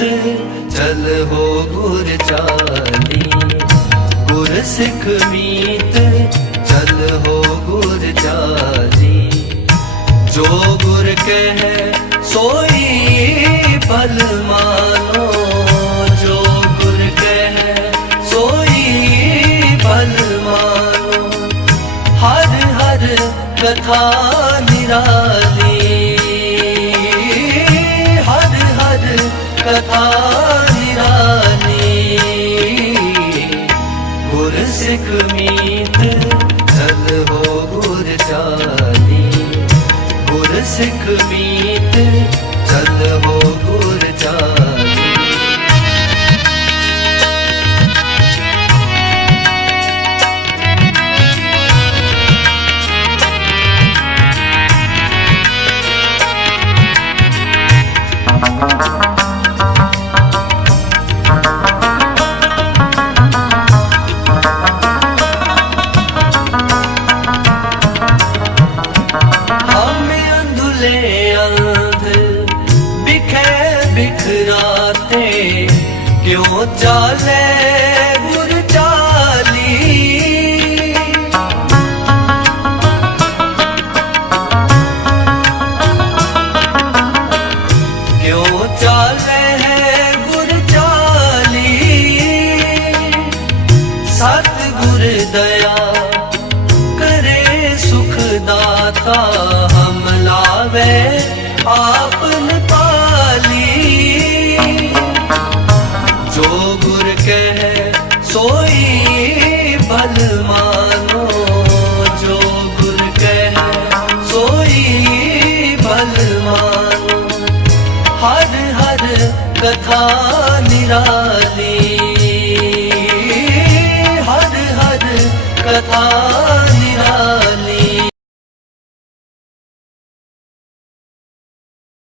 ਮੀਤ ਚਲ ਹੋ ਗੁਰ ਚਾਲੀ। ਗੁਰ ਸਿੱਖ ਮੀਤ ਚਲ ਹੋ ਗੁਰ ਚਾਲੀ। ਜੋ ਗੁਰ ਕਹੈ ਸੋਈ ਫਲ ਮਾਨੋ। ਜੋ ਗੁਰ ਕਹੈ ਸੋਈ ਫਲ ਮਾਨੋ। ਹਰ ਹਰ ਕਥਾ ਕਥਾ ਨਿਰਾਲੀ ਗੁਰ ਸਿੱਖ ਮੀਤ ਚਲ ਹੋ ਗੁਰ ਚਾਲੀ ਗੁਰ ਸਿੱਖ ਮੀਤ ਚਲ ਹੋ ਗੁਰ ਚਾਲੀ हम ਬਿਖਰਾ ਤੇ ਕਿਉਂ ਚਾਲੇ ਗੁਰ ਚਾਲੀ? ਕਿਉਂ ਚਾਲੇ ਹੈ ਗੁਰ ਚਾਲੀ? ਸਤ ਗੁਰ ਦਇਆ ਕਰੇ ਸੁਖ ਦਾਤਾ, ਹਮ ਲਾਵੇ ਆਪਨ ਪਾ ਗੁਰ ਕਹਿ, ਸੋਈ ਭਲ ਮਾਨੋ, ਜੋ ਗੁਰ ਕਹਿ, ਸੋਈ ਭਲ ਮਾਨੋ। ਹਰ ਹਰ ਕਥਾ ਨਿਰਾਲੀ, ਹਰ ਹਰ ਕਥਾ ਨਿਰਾਲੀ।